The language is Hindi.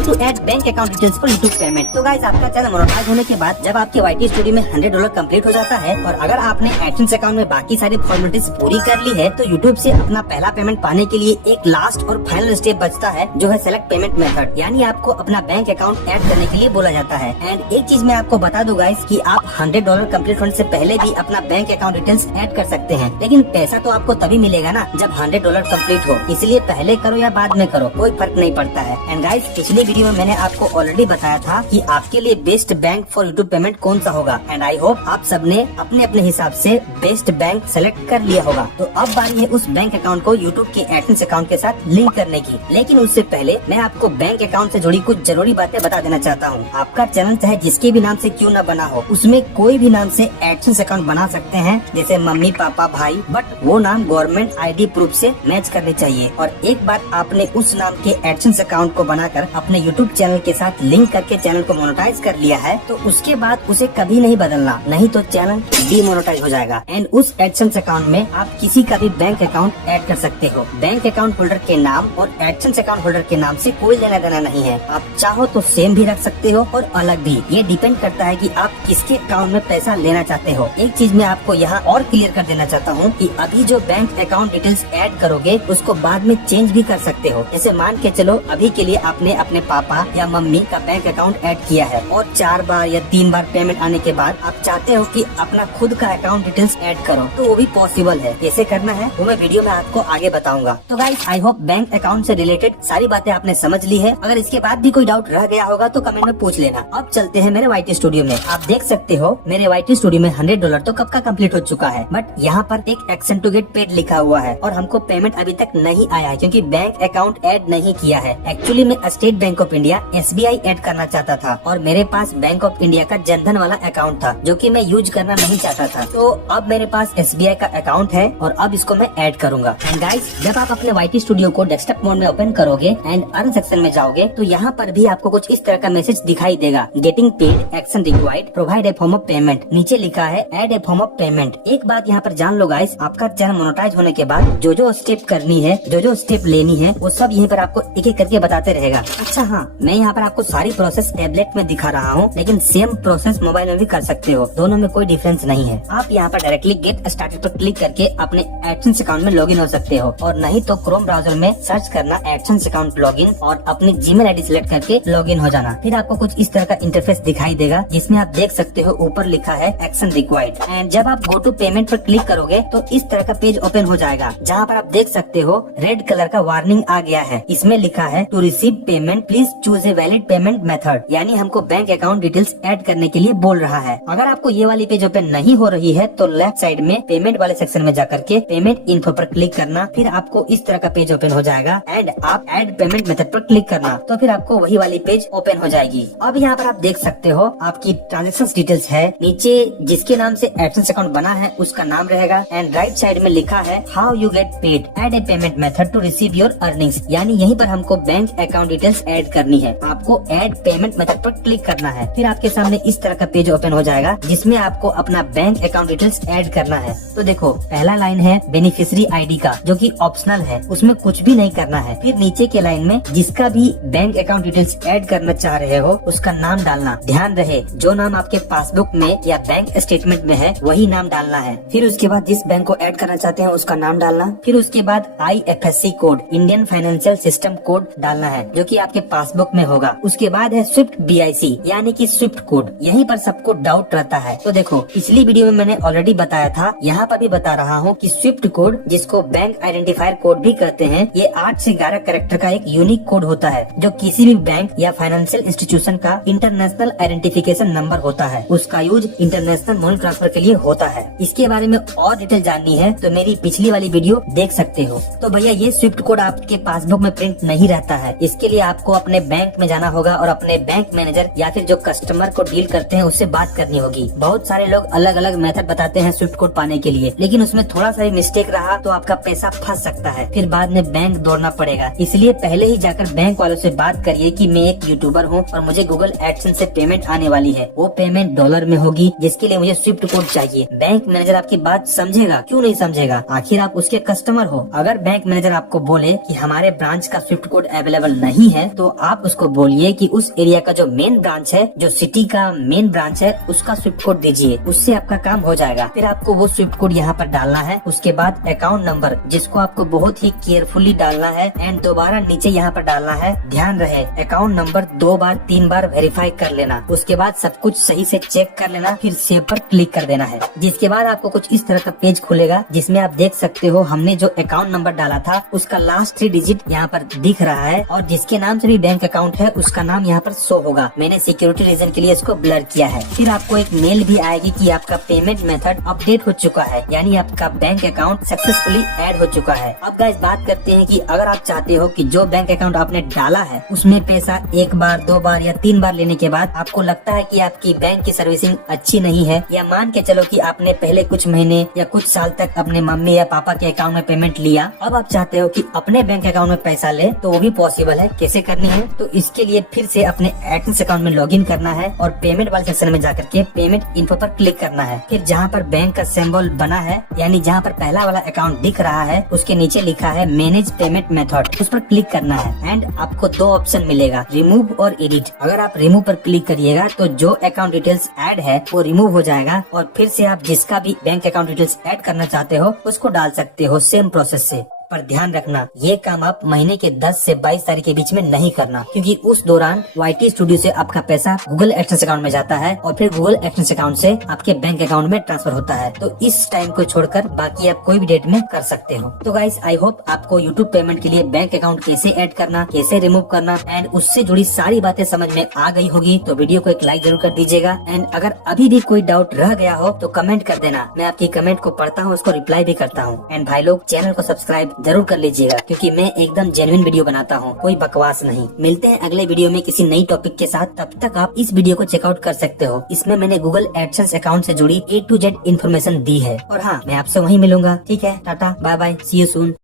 How to add bank account details for YouTube payment. तो गाइस आपका चैनल मोनेटाइज होने के बाद जब आपके YT स्टूडियो में $100 कंप्लीट हो जाता है और अगर आपने एडसेंस अकाउंट में बाकी सारी फॉर्मेलिटीज पूरी कर ली है तो यूट्यूब से अपना पहला पेमेंट पाने के लिए एक लास्ट और फाइनल स्टेप बचता है जो है सेलेक्ट पेमेंट मेथड, यानी आपको अपना बैंक अकाउंट ऐड करने के लिए बोला जाता है। एंड एक चीज मैं आपको बता दूं गाइस कि आप $100 कंप्लीट होने से पहले भी अपना बैंक अकाउंट डिटेल्स ऐड कर सकते हैं, लेकिन पैसा तो आपको तभी मिलेगा ना जब $100 कंप्लीट हो, इसलिए पहले करो या बाद में करो कोई फर्क नहीं पड़ता है। एंड गाइस पिछली वीडियो में मैंने आपको ऑलरेडी बताया था कि आपके लिए best bank for YouTube payment कौन सा होगा एंड आई होप आप सबने अपने अपने हिसाब से बेस्ट बैंक सेलेक्ट कर लिया होगा। तो अब बारी है उस बैंक अकाउंट को यूट्यूब के एडसेंस अकाउंट के साथ लिंक करने की, लेकिन उससे पहले मैं आपको बैंक अकाउंट से जुड़ी कुछ जरूरी बातें बता देना चाहता हूँ। आपका चैनल चाहे जिसके भी नाम से क्यों न बना हो, उसमें कोई भी नाम से एडसेंस अकाउंट बना सकते हैं, जैसे मम्मी पापा भाई, बट वो नाम गवर्नमेंट ID प्रूफ से मैच करने चाहिए। और एक बार आपने उस नाम के एडसेंस अकाउंट को बनाकर अपने यूट्यूब चैनल के साथ लिंक करके चैनल को मोनेटाइज कर लिया है तो उसके बाद उसे कभी नहीं बदलना, नहीं तो चैनल डीमोनेटाइज हो जाएगा। एंड उस एडसेंस अकाउंट में आप किसी का भी बैंक अकाउंट ऐड कर सकते हो। बैंक अकाउंट होल्डर के नाम और एडसेंस अकाउंट होल्डर के नाम से कोई लेना देना नहीं है। आप चाहो तो सेम भी रख सकते हो और अलग भी, ये डिपेंड करता है कि आप किसके अकाउंट में पैसा लेना चाहते हो। एक चीज मैं आपको यहाँ और क्लियर कर देना चाहता हूँ कि अभी जो बैंक अकाउंट डिटेल्स ऐड करोगे उसको बाद में चेंज भी कर सकते हो। जैसे मान के चलो अभी के लिए आपने अपने पापा या मम्मी का बैंक अकाउंट ऐड किया है और 4 बार या 3 बार पेमेंट आने के बाद आप चाहते हो कि अपना खुद का अकाउंट डिटेल्स ऐड करो, तो वो भी पॉसिबल है। कैसे करना है वो मैं वीडियो में आपको आगे बताऊंगा। तो guys I hope bank account से रिलेटेड सारी बातें आपने समझ ली है। अगर इसके बाद भी कोई डाउट रह गया होगा तो कमेंट में पूछ लेना। अब चलते हैं मेरे YT स्टूडियो में। आप देख सकते हो मेरे YT स्टूडियो में $100 तो कब का कंप्लीट हो चुका है, बट यहाँ पर एक एक्शन टू गेट पेड लिखा हुआ है और हमको पेमेंट अभी तक नहीं आया है क्योंकि बैंक अकाउंट ऐड नहीं किया है। एक्चुअली मैं state bank of India SBI add करना चाहता था और मेरे पास बैंक ऑफ इंडिया का जनधन वाला अकाउंट था जो कि मैं यूज करना नहीं चाहता था। तो अब मेरे पास SBI का अकाउंट है और अब इसको मैं ऐड करूंगा। एंड गाइस जब आप अपने YT स्टूडियो को डेस्कटॉप मोड में ओपन करोगे एंड अर्न सेक्शन में जाओगे तो यहाँ पर भी आपको कुछ इस तरह का मैसेज दिखाई देगा, getting paid, action required, provide a form of payment. नीचे लिखा है add a form of payment. एक बात यहाँ पर जान लो गाइस, आपका चैनल मोनेटाइज होने के बाद जो स्टेप करनी है, जो स्टेप लेनी है, वो सब यहीं पर आपको एक एक करके बताते रहेगा। अच्छा हाँ, मैं यहाँ पर आपको सारी प्रोसेस टैबलेट में दिखा रहा हूँ, लेकिन सेम प्रोसेस मोबाइल में भी कर सकते हो, दोनों में कोई डिफरेंस नहीं है। आप यहाँ पर डायरेक्टली गेट स्टार्टेड पर क्लिक करके अपने एडसेंस अकाउंट में लॉगिन हो सकते हो और नहीं तो क्रोम ब्राउजर में सर्च करना एडसेंस अकाउंट लॉगिन और अपनी जीमेल ID सिलेक्ट करके लॉगिन हो जाना। फिर आपको कुछ इस तरह का इंटरफेस दिखाई देगा जिसमें आप देख सकते हो ऊपर लिखा है एक्शन रिक्वायर्ड। एंड जब आप गो टू पेमेंट पर क्लिक करोगे तो इस तरह का पेज ओपन हो जाएगा जहाँ पर आप देख सकते हो रेड कलर का वार्निंग आ गया है। इसमें लिखा है to receive payment please choose a valid payment method, यानी हमको बैंक अकाउंट डिटेल्स ऐड करने के लिए बोल रहा है। अगर आपको ये वाली पेज ओपन नहीं हो रही है तो लेफ्ट साइड में पेमेंट वाले सेक्शन में जाकर के पेमेंट इन्फो पर क्लिक करना, फिर आपको इस तरह का पेज ओपन हो जाएगा एंड आप ऐड पेमेंट मेथड पर क्लिक करना, तो फिर आपको वही वाली पेज ओपन हो जाएगी। अब यहाँ पर आप देख सकते हो आपकी ट्रांजेक्शन डिटेल्स है, नीचे जिसके नाम से एडसेंस अकाउंट बना है उसका नाम रहेगा एंड राइट साइड में लिखा है how you get paid, add a payment method to receive your earnings, यानी यहीं पर हमको बैंक अकाउंट डिटेल्स ऐड करनी है। आपको ऐड पेमेंट मेथड पर क्लिक करना है, फिर आपके सामने इस तरह का पेज ओपन हो जाएगा जिसमें आपको अपना बैंक अकाउंट डिटेल्स ऐड करना है। तो देखो पहला लाइन है बेनिफिशियरी ID का जो कि ऑप्शनल है, उसमें कुछ भी नहीं करना है। फिर नीचे के लाइन में जिसका भी बैंक अकाउंट डिटेल्स ऐड करना चाह रहे हो उसका नाम डालना। ध्यान रहे जो नाम आपके पासबुक में या बैंक स्टेटमेंट में है वही नाम डालना है। फिर उसके बाद जिस बैंक को ऐड करना चाहते हैं उसका नाम डालना। फिर उसके बाद IFSC code, Indian financial system code डालना है जो कि आपके पासबुक में होगा। उसके बाद है स्विफ्ट BIC यानी कि स्विफ्ट कोड। यहीं पर सबको डाउट रहता है। तो देखो पिछली वीडियो में मैंने ऑलरेडी बताया था, यहाँ पर भी बता रहा हूँ कि स्विफ्ट कोड जिसको बैंक आइडेंटिफायर कोड भी कहते हैं, ये 8 से 11 कैरेक्टर का एक यूनिक कोड होता है जो किसी भी बैंक या फाइनेंशियल इंस्टीट्यूशन का इंटरनेशनल आइडेंटिफिकेशन नंबर होता है। उसका यूज इंटरनेशनल मनी ट्रांसफर के लिए होता है। इसके बारे में और डिटेल जाननी है तो मेरी पिछली वाली वीडियो देख सकते हो। तो भैया ये स्विफ्ट कोड आपके पासबुक में प्रिंट नहीं रहता है, इसके लिए आपको अपने बैंक में जाना होगा और अपने बैंक मैनेजर या फिर जो कस्टमर को डील करते हैं उससे बात करनी होगी। बहुत सारे लोग अलग अलग मेथड बताते हैं स्विफ्ट कोड पाने के लिए, लेकिन उसमें थोड़ा सा भी मिस्टेक रहा तो आपका पैसा फंस सकता है, फिर बाद में बैंक दौड़ना पड़ेगा। इसलिए पहले ही जाकर बैंक वालों से बात करिए कि मैं एक यूट्यूबर हूँ और मुझे गूगल एडसेंस से पेमेंट आने वाली है, वो पेमेंट डॉलर में होगी जिसके लिए मुझे स्विफ्ट कोड चाहिए। बैंक मैनेजर आपकी बात समझेगा, क्यों नहीं समझेगा, आखिर आप उसके कस्टमर हो। अगर बैंक मैनेजर आपको बोले कि हमारे ब्रांच का स्विफ्ट कोड अवेलेबल नहीं है तो आप उसको बोलिए कि उस एरिया का जो मेन ब्रांच है, जो सिटी का मेन ब्रांच है, उसका स्विफ्ट कोड दीजिए, उससे आपका काम हो जाएगा। फिर आपको वो स्विफ्ट कोड यहाँ पर डालना है। उसके बाद अकाउंट नंबर, जिसको आपको बहुत ही केयरफुली डालना है एंड दोबारा नीचे यहाँ पर डालना है। ध्यान रहे अकाउंट नंबर 2 बार 3 बार वेरीफाई कर लेना। उसके बाद सब कुछ सही से चेक कर लेना, फिर सेव पर क्लिक कर देना है। जिसके बाद आपको कुछ इस तरह का पेज खुलेगा, जिसमें आप देख सकते हो हमने जो अकाउंट नंबर डाला था उसका लास्ट 3 डिजिट यहाँ पर दिख रहा है और जिसके नाम से भी बैंक अकाउंट है उसका नाम यहाँ पर शो होगा। मैंने सिक्योरिटी रीजन के लिए इसको ब्लर किया है। फिर आपको एक मेल भी आएगी कि आपका पेमेंट मेथड अपडेट हो चुका है, यानी आपका बैंक अकाउंट सक्सेसफुली ऐड हो चुका है। अब गाइस बात करते हैं कि अगर आप चाहते हो कि जो बैंक अकाउंट आपने डाला है उसमें पैसा 1 बार 2 बार या 3 बार लेने के बाद आपको लगता है कि आपकी बैंक की सर्विसिंग अच्छी नहीं है, या मान के चलो कि आपने पहले कुछ महीने या कुछ साल तक अपने मम्मी या पापा के अकाउंट में पेमेंट लिया, अब आप चाहते हो कि अपने बैंक अकाउंट में पैसा ले, तो वो भी पॉसिबल है। कैसे करनी है? तो इसके लिए फिर से अपने एक्सिस अकाउंट में लॉगिन करना है और पेमेंट वाले सेक्शन में जाकर के पेमेंट इन्फो पर क्लिक करना है। फिर जहाँ पर बैंक का सिंबल बना है, यानी जहाँ पर पहला वाला अकाउंट दिख रहा है, उसके नीचे लिखा है मैनेज पेमेंट मेथड, उस पर क्लिक करना है एंड आपको 2 ऑप्शन मिलेगा, रिमूव और एडिट। अगर आप रिमूव पर क्लिक करिएगा तो जो अकाउंट डिटेल्स ऐड है वो रिमूव हो जाएगा और फिर से आप जिसका भी बैंक अकाउंट डिटेल्स ऐड करना चाहते हो उसको डाल सकते हो सेम प्रोसेस से। पर ध्यान रखना, ये काम आप महीने के 10 से 22 तारीख के बीच में नहीं करना, क्योंकि उस दौरान YT स्टूडियो से आपका पैसा गूगल एडसेंस अकाउंट में जाता है और फिर गूगल एडसेंस अकाउंट से आपके बैंक अकाउंट में ट्रांसफर होता है। तो इस टाइम को छोड़कर बाकी आप कोई भी डेट में कर सकते हो। तो गाइस आई होप आपको यूट्यूब पेमेंट के लिए बैंक अकाउंट कैसे ऐड करना, कैसे रिमूव करना एंड उससे जुड़ी सारी बातें समझ में आ गई होगी। तो वीडियो को एक लाइक जरूर कर दीजिएगा एंड अगर अभी भी कोई डाउट रह गया हो तो कमेंट कर देना, मैं आपकी कमेंट को पढ़ता हूँ, उसको रिप्लाई भी करता हूँ। एंड भाई लोग चैनल को सब्सक्राइब जरूर कर लीजिएगा, क्योंकि मैं एकदम जेन्युइन वीडियो बनाता हूँ, कोई बकवास नहीं। मिलते हैं अगले वीडियो में किसी नई टॉपिक के साथ, तब तक आप इस वीडियो को चेकआउट कर सकते हो। इसमें मैंने गूगल एडसेंस अकाउंट से जुड़ी A to Z इन्फॉर्मेशन दी है। और हाँ, मैं आपसे वहीं मिलूंगा। ठीक है, tata bye bye, see you soon.